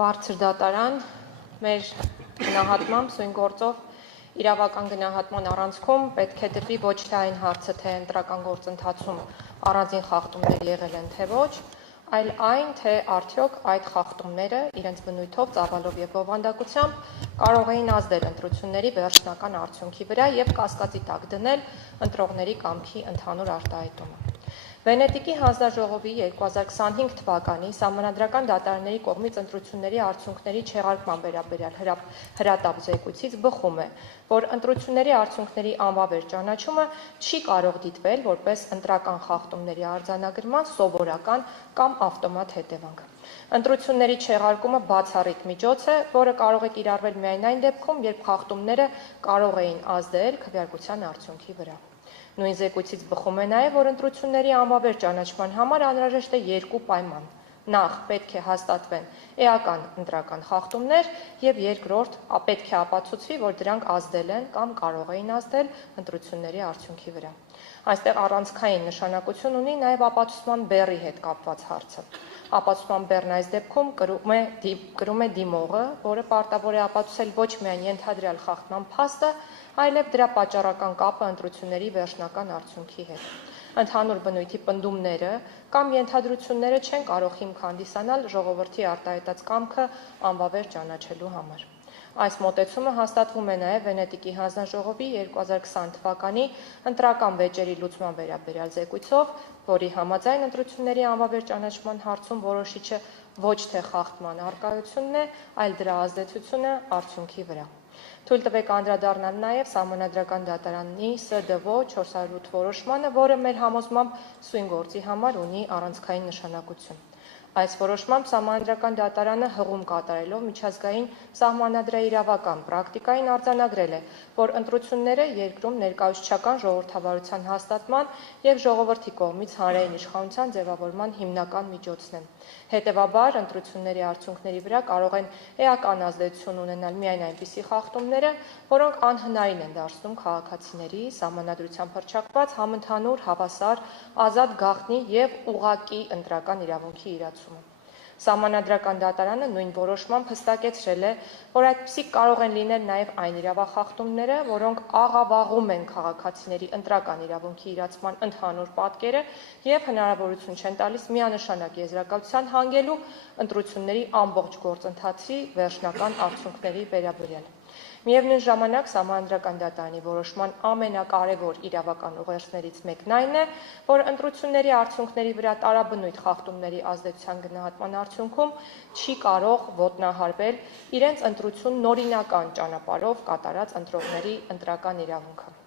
Բարձր դատարան մեր գնահատմամբ սույն գործով իրավական գնահատման առանցքում պետք է դրվի ոչ թե այն հարցը, թե ընտրական գործընթացում առանձին խախտումներ եղել են, թե ոչ, այլ այն, թե արդյոք այդ խախտումները իրենց բնույթով, ծավալով եւ բովանդակությամբ կարող էին ազդել ընտրությունների վերջնական արդյունքի վրա եւ կասկածի տակ դնել ընտրողների կամքի ընդհանուր արտահայտումը։ Վենետիկի հանձնաժողովի 2025 թվականի Սահմանադրական դատարանների կողմից ընտրությունների արդյունքների չեղարկման վերաբերյալ հրատապ զեկույցից բխում է, որ ընտրությունների արդյունքների անվավեր ճանաչումը չի կարող դիտվել որպես ընտրական խախտումների արձանագրման սովորական կամ ավտոմատ հետևանք։ Ընտրությունների չեղարկումը բացառիկ միջոց է, որը կարող է կիրառվել միայն այն դեպքում, երբ խախտումները կարող էին ազդել քվեարկության արդյունքի վրա։ Նույն զեկույցից բխում է նաև, որ ընտրությունների անվավեր ճանաչման համար անհրաժեշտ է երկու պայման։ Նախ պետք է հաստատվեն էական ընտրական խախտումներ եւ երկրորդ պետք է ապացուցվի, որ դրանք ազդել են կամ կարող էին ազդել ընտրությունների արդյունքի վրա։ Այստեղ առանցքային նշանակություն ունի նաև ապացուցման բեռի հետ կապված հարցը։ Ապացուցման բեռն այս դեպքում կրում է դիմողը, որը պարտավոր է ապացուցել ոչ միայն ենթադրյալ խախտման փաստը, այլև դրա պատճառական կապը ընտրությունների վերջնական արդյունքի հետ։ Ընդհանուր բնույթի պնդումները կամ ենթադրությունները չեն կարող հիմք հանդիսանալ ժողովրդի արտահայտած կամքը անվավեր ճանաչելու համար։ Այս մոտեցումը հաստատվում է նաև Վենետիկի հանձնաժողովի 2020 թվականի ընտրական վեճերի լուծման վերաբերյալ զեկույցով, որի համաձայն ընտրությունների անվավեր ճանաչման հարցում որոշիչը ոչ թե խախտման առկայությունն է, այլ դրա ազդեցությունը արդյունքի վրա։ Թույլ տվեք անդրադառնալ նաև Սահմանադրական դատարանի ՍԴՎ 408 որոշմանը, որը մեր համոզմամբ սույն գործի համար ունի առանցքային նշանակություն։ Այս որոշմամբ Սահմանադրական դատարանը հղում կատարելով միջազգային սահմանադրաիրավական պրակտիկային արձանագրել է, որ ընտրությունները երկրում ներկայացուցչական ժողովրդավարության հաստատման եւ ժողովրդի կողմից հանրային իշխանության ձևավորման հիմնական միջոցն են։ Հետևաբար, ընտրությունների արդյունքների վրա կարող են էական ազդեցություն ունենալ միայն այնպիսի խախտումները, որոնք անհնարին են դարձնում քաղաքացիների սահմանադրությամբ հռչակված համընդհանուր, հավասար, ազատ գաղտնի եւ ուղղակի ընտրական իրավունքի իրացումը։ Սահմանադրական դատարանը նույն որոշմամբ հստակեցրել է, որ այդպիսիք կարող են լինել նաև այն իրավախախտումները, որոնք աղավաղում են քաղաքացիների ընտրական իրավունքի իրացման ընդհանուր պատկերը եւ հնարավորություն չեն տալիս միանշանակ եզրակացության հանգելու ընտրությունների ամբողջ գործընթացի վերջնական արդյունքների վերաբերյալ։ Միևնույն ժամանակ Սահմանադրական դատարանի որոշման ամենակարևոր իրավական ուղերձներից մեկն այն է, որ ընտրությունների արդյունքների վրա տարաբնույթ խախտումների ազդեցության գնահատման արդյունքում չի կարող ոտնահարվել իրենց ընտրությունն օրինական ճանապարհով կատարած ընտրողների ընտրական իրավունքը։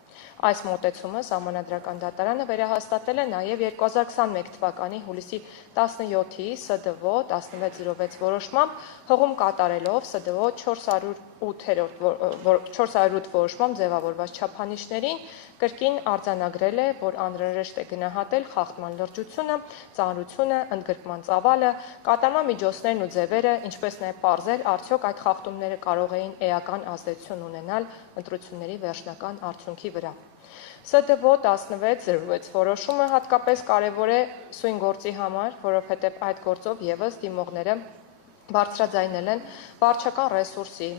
Այս մոտեցումը Սահմանադրական դատարանը վերահաստատել է նաև 2021 թվականի հուլիսի 17-ի ՍԴՎ 1606 որոշմամբ հղում կատարելով ՍԴՎ 408 որոշմամբ ձևավորված չափանիշներին կրկին արձանագրել է, որ անհրաժեշտ է գնահատել խախտման լրջությունը, ծանրությունը, ընդգրկման ծավալը, կատարման միջոցներն ու ձևերը, ինչպես նաև պարզել արդյոք այդ խախտումները կարող էին էական ազդեցություն ունենալ ընտրությունների վերջնական արդյունքի վրա։ ՍԴՎ 1606 որոշումը հատկապես կարևոր է սույն գործի համար, որովհետև այդ գործով եւս դիմողները բարձրաձայնել են վարչական ռեսուրսի,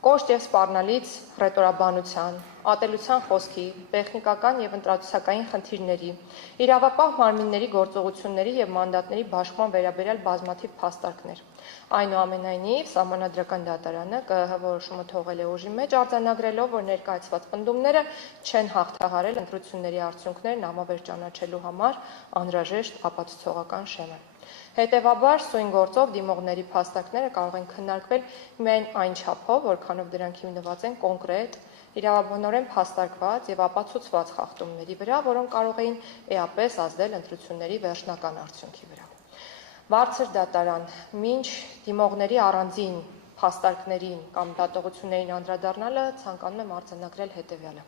կոշտ եւ սպառնալից հռետորաբանության, ատելության խոսքի, տեխնիկական եւ ընտրացուցակային խնդիրների, իրավապահ մարմինների գործողությունների եւ մանդատների բաշխման վերաբերյալ բազմաթիվ փաստարկներ։ Այնուամենայնիվ, Սահմանադրական դատարանը ԿԸՀ որոշումը թողել է ուժի մեջ, արձանագրելով, որ ներկայացված պնդումները չեն հաղթահարել ընտրությունների արդյունքներն անվավեր ճանաչելու համար անհրաժեշտ ապացուցողական շեմը։ Հետևաբար, սույն գործով դիմողների փաստարկները կարող են քննարկվել միայն այն չափով, որքանով դրանք հիմնված են կոնկրետ, իրավաբանորեն փաստարկված եւ ապացուցված խախտումների վրա, որոնք կարող էին էապես ազդել ընտրությունների վերջնական արդյունքի վրա։ Բարձր դատարան, մինչ դիմողների առանձին փաստարկներին կամ դատողություններին անդրադառնալը ցանկանում եմ արձանագրել հետևյալը։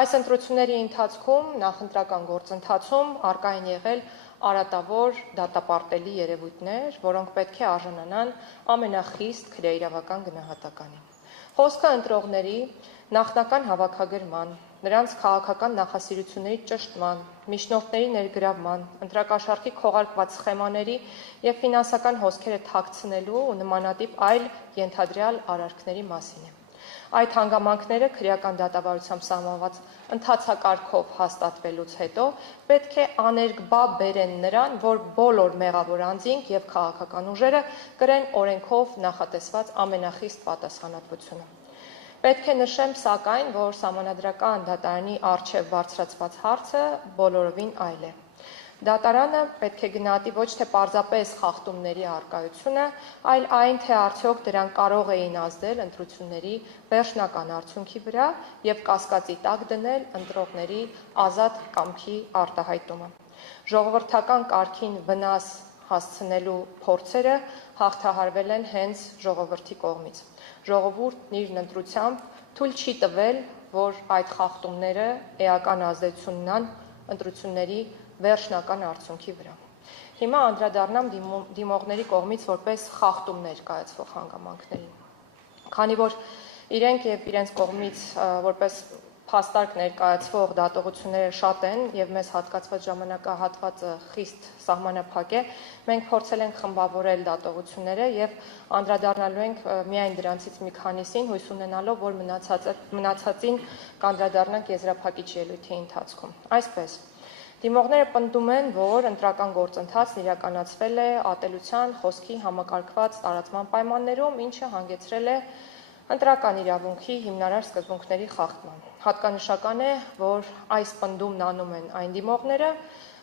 Այս ընտրությունների ընթացքում նախընտրական գործընթացում առկա են եղել արատավոր դատապարտելի երևույթներ, որոնք պետք է արժանանան ամենախիստ քրեաիրավական գնահատականի։ Խոսքը ընտրողների նախնական հավաքագրման, նրանց քաղաքական նախասիրությունների ճշտման, միջնորդների ներգրավման, ընտրակաշառքի քողարկված սխեմաների և ֆինանսական հոսքերը թաքցնելու ու նմանատիպ այլ ենթադրյալ արարքների մասին է։ Այդ հանգամանքները քրեական դատավարությամբ սահմանված ընթացակարգով հաստատվելուց հետո պետք է աներկբա բերեն նրան, որ բոլոր մեղավոր անձինք և քաղաքական ուժերը կրեն օրենքով նախատեսված ամենախիստ պատասխանատվությունը։ Պետք է նշեմ, սակայն, որ Սահմանադրական դատարանի առջև բարձրացված հարցը բոլորովին այլ է։ Դատարանը պետք է գնահատի ոչ թե պարզապես խախտումների առկայությունը, այլ այն, թե արդյոք դրանք կարող էին ազդել ընտրությունների վերջնական արդյունքի վրա և կասկածի տակ դնել ընտրողների ազատ կամքի արտահայտումը։ Ժողովրդական կարգին վնաս հասցնելու փորձերը հաղթահարվել են հենց ժողովրդի կողմից։ Ժողովուրդն իր ընտրությամբ թույլ չի տվել, որ այդ խախտումները էական ազդեցություն ունենան ընտրությունների վերջնական արդյունքի վրա։ Հիմա անդրադառնամ դիմողների կողմից որպես խախտում ներկայացվող հանգամանքներին։ Քանի որ իրենք և իրենց կողմից որպես փաստարկ ներկայացվող դատողությունները շատ են և մեզ հատկացված ժամանակահատվածը խիստ սահմանափակ է, մենք փորձել ենք խմբավորել դատողությունները և անդրադառնալու ենք միայն դրանցից մի քանիսին, հույս ունենալով, որ մնացածին կանդրադառնանք եզրափակիչ ելույթի ընթացքում։ Այսպես, դիմողները պնդում են, որ ընտրական գործընթացն իրականացվել է ատելության, խոսքի համակարգված տարածման պայմաններում, ինչը հանգեցրել է ընտրական իրավունքի հիմնարար սկզբունքների խախտման։ Հատկանշական է, որ այս պնդումն անում են այն դիմողները,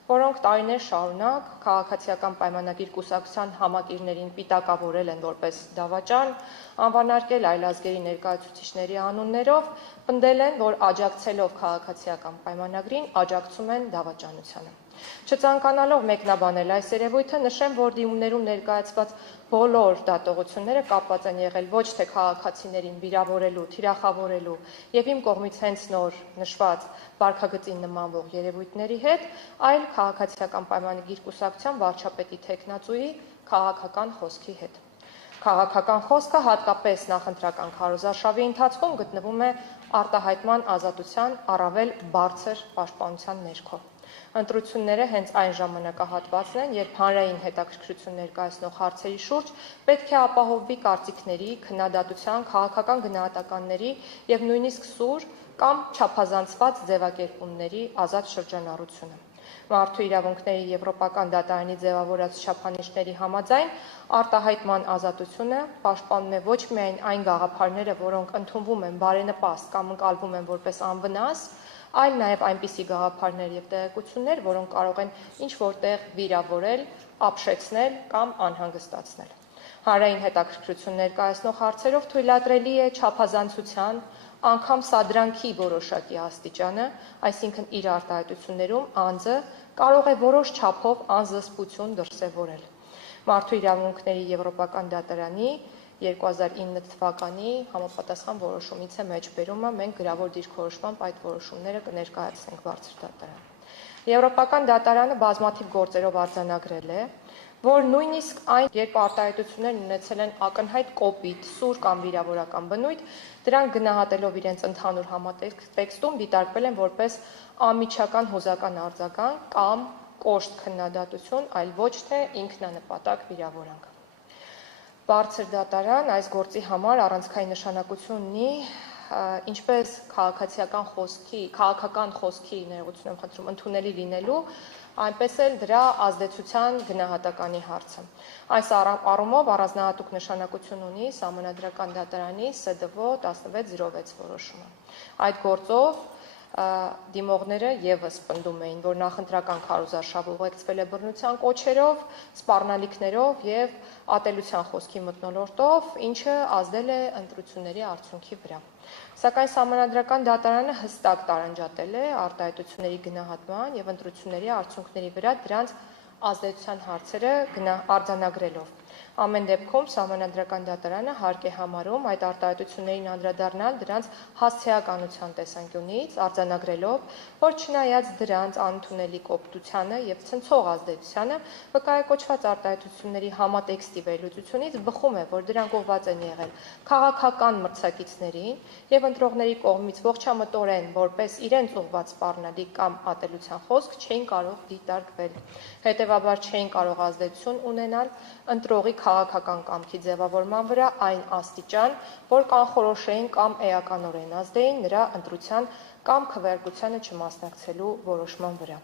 որոնք տարիներ շարունակ քաղաքացիական պայմանագիր կուսակցության համակիրներին պիտակավորել են որպես դավաճան, անվանարկել այլազգերի ներկայացուցիչների անուններով, պնդել են, որ աջակցելով քաղաքացիական պայմանագրին աջակցում են դավաճանությանը։ Չցանկանալով մեկնաբանել այս երևույթը, նշեմ, որ դիմումներում ներկայացված բոլոր դատողությունները կապված են եղել ոչ թե քաղաքացիներին վիրավորելու, թիրախավորելու և իմ կողմից հենց նոր նշված վարքագծին նմանվող երևույթների հետ, այլ քաղաքացիական պայմանագիր կուսակցության վարչապետի թեկնածուի քաղաքական խոսքի հետ։ Քաղաքական խոսքը հատկապես նախընտրական քարոզարշավի ընթացքում գտնվում է արտահայտման ազատության առավել բարձր պաշտպանության ներքո։ Ընտրությունները հենց այն ժամանակահատվածն են, երբ հանրային հետաքրքրություն ներկայացնող հարցերի շուրջ պետք է ապահովվի կարծիքների, քննադատության, քաղաքական գնահատականների և նույնիսկ սուր կամ չափազանցված ձևակերպումների ազատ շրջանառությունը։ Մարդու իրավունքների եվրոպական դատարանի ձևավորած չափանիշների համաձայն արտահայտման ազատությունը պաշտպանում է ոչ միայն այն գաղափարները, որոնք ընդունվում են բարենպաստ կամ ընկալվում են որպես անվնաս, այլ նաև այնպիսի գաղափարներ և տեղեկություններ, որոնք կարող են ինչ-որտեղ վիրավորել, ապշեցնել կամ անհանգստացնել։ Հանրային հետաքրքրություն ներկայացնող հարցերով թույլատրելի է չափազանցության, անգամ սադրանքի որոշակի աստիճանը, այսինքն իր արտահայտություններում անձը կարող է որոշ չափով անզսպություն դրսևորել։ Մարդու իրավունքների եվրոպական դատարանի 2009 թվականի համապատասխան որոշումից է մեջբերումը, մենք գրավոր դիրքորոշմամբ այդ որոշումները կներկայացնենք բարձր դատարան։ Եվրոպական դատարանը բազմաթիվ գործերով արձանագրել է, որ նույնիսկ այն, երբ արտահայտություններն ունեցել են ակնհայտ կոպիտ, սուր կամ վիրավորական բնույթ, դրանք գնահատելով իրենց ընդհանուր համատեքստում դիտարկվել են որպես անմիջական հուզական արձագանք կամ կոշտ քննադատություն, այլ ոչ թե ինքնանպատակ վիրավորանք։ Բարձր դատարան այս գործի համար առանցքային նշանակություն ունի ինչպես քաղաքական խոսքի ներողություն եմ խնդրում, ընդունելի լինելու, այնպես էլ դրա ազդեցության գնահատականի հարցը։ Այս առումով առանձնահատուկ նշանակություն ունի Սահմանադրական դատարանի ՍԴՎ 1606 որոշումը։ Այդ գործով դիմողները ևս պնդում էին, որ նախընտրական քարոզարշավը ուղեկցվել է բռնության կոչերով, սպառնալիքներով և ատելության խոսքի մթնոլորտով, ինչը ազդել է ընտրությունների արդյունքի վրա։ Սակայն Սահմանադրական դատարանը հստակ տարանջատել է արտահայտությունների գնահատման և ընտրությունների արդյունքների վրա դրանց ազդեցության հարցերը արձանագրելով։ Ամեն դեպքում Սահմանադրական դատարանը հարկ է համարում այդ արտահայտություններին անդրադառնալ դրանց հասցեականության տեսանկյունից, արձանագրելով, որ չնայած դրանց անընդունելի կոպտությանը եւ ցնցող ազդեցությանը, վկայակոչված արտահայտությունների համատեքստի վերլուծությունից բխում է, որ դրանք ուղղված են եղել քաղաքական մրցակիցներին եւ ընտրողների կողմից ողջամտորեն որպես իրենց ուղղված սպառնալիք կամ ատելության խոսք չէին կարող դիտարկվել։ Հետևաբար չէին կարող ազդեցություն ունենալ ընտրողի քաղաքական կամքի ձևավորման վրա այն աստիճան, որ կանխորոշեին կամ էականորեն ազդեին նրա ընտրության կամ քվեարկությանը չմասնակցելու որոշման վրա։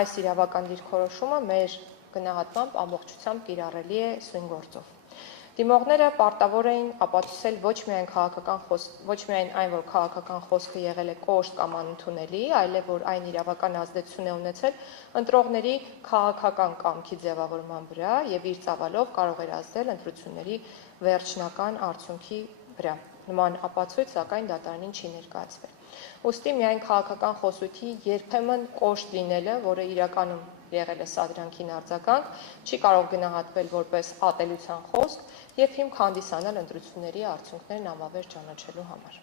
Այս իրավական դիրքորոշումը մեր գնահատմամբ ամբողջությամբ կիրառելի է սույն գործով։ Դիմողները պարտավոր էին ապացուցել ոչ միայն այն, որ քաղաքական խոսքը եղել է կոշտ կամ անընդունելի, այլև որ այն իրավական ազդեցություն է ունեցել ընտրողների քաղաքական կամքի ձևավորման վրա եւ իր ծավալով կարող էր ազդել ընտրությունների վերջնական արդյունքի վրա։ Նման ապացույց սակայն դատարանին չի ներկայացվել։ Ուստի միայն քաղաքական խոսույթի երբեմն կոշտ լինելը, որը իրականում եղել է սադրանքին արձագանք, չի կարող գնահատվել որպես ատելության խոսք եւ հիմք հանդիսանալ ընտրությունների արդյունքներն անվավեր ճանաչելու համար։